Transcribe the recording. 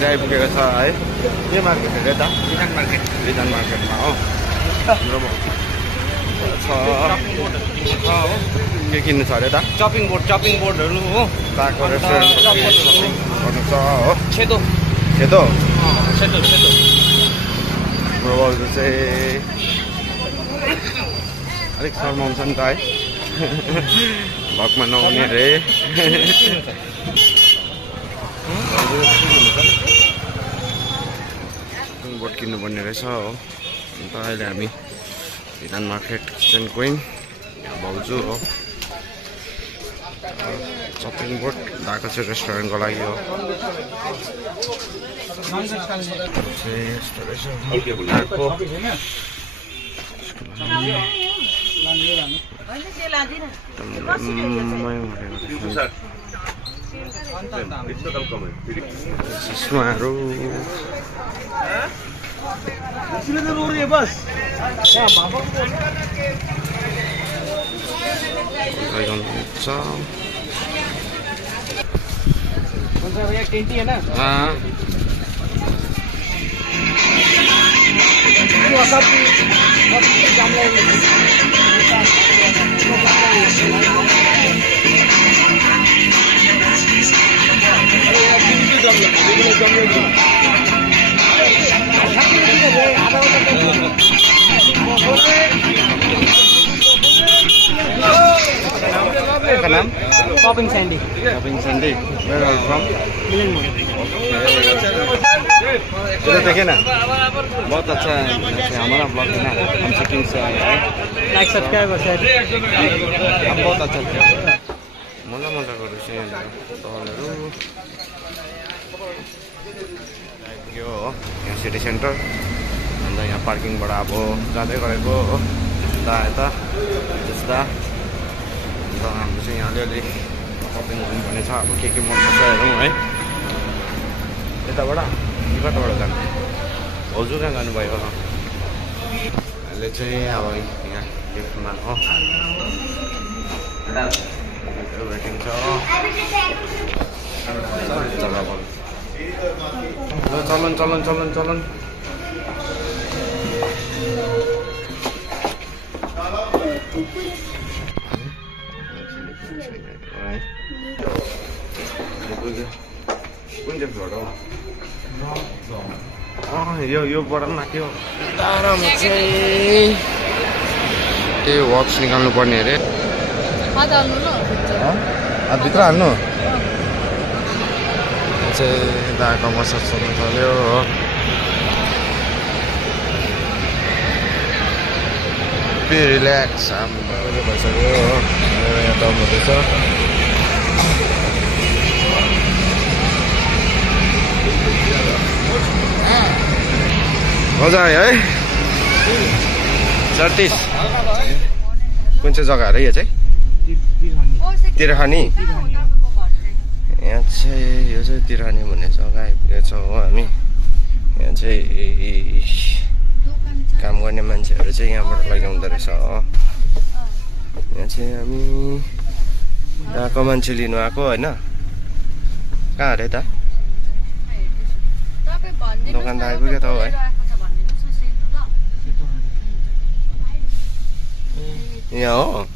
चाहिँ आइपुगेको छ है। के मार्केट अरे त? विधान मार्केटमा हो। के किन्नु छ अरे त? चपिङ बोर्डहरू हो। ताको रेस्टुरेन्ट गर्नु छ हो। सेतो सेतो सेतो बाउजू चाहिँ अलिक शर्माउँछ नि त है। भकमा नआउने अरे। बोट किन्नुपर्ने रहेछ हो। अन्त अहिले हामी विधान मार्केट किचन गयौँ। भाउजू हो चपिङ बोर्ड गएको चाहिँ रेस्टुरेन्टको लागि हो। चस्माहरू Popping Sandy. Where are you from? इधर देखिए ना, बहुत अच्छा है हमारा ब्लॉग है ना। हम सिक्किम से आए हैं। Like subscribe और share. हम बहुत अच्छा थे। मजा करो चाहिँ तलहरु यो यहाँ सिटी सेन्टर। अन्त यहाँ पार्किङबाट अब जाँदै गरेको हो यता त्यस्ता। अन्त हाम्रो चाहिँ यहाँ अलिअलि सपिङ गर्नुपर्ने छ। अब के मन पर्छ हेरौँ है। यताबाट कताबाट जानु? भाउजू कहाँ जानुभयो? अहिले चाहिँ अब यहाँ गिफ्टमा हो वेटिङ छ। चलन कुन चाहिँ फ्लोर हो? यो बाट नाक्यो तारामा चाहिँ त्यो वक्स निकाल्नु पर्ने अरे। भित्र हाल्नु चाहिँ दाको मसाज सोध्नु थाल्यो हो। रिल्याक्स हाम्रो भइसक्यो हो। यहाँ दम हुँदैछ। मजा आयो है। 37 कुन चाहिँ जग्गा अरे यो चाहिँ? तिरखानी। यहाँ चाहिँ यो चाहिँ तिरखानी भन्ने जग्गा आइपुगेको छौँ हो हामी। यहाँ चाहिँ काम गर्ने मान्छेहरू चाहिँ यहाँबाट लैजाउँदो रहेछ हो। यहाँ चाहिँ हामी यहाँको मान्छे लिनु आएको होइन। कहाँ अरे त? दोकान त आइपुग्यो त हो है। यहाँ हो।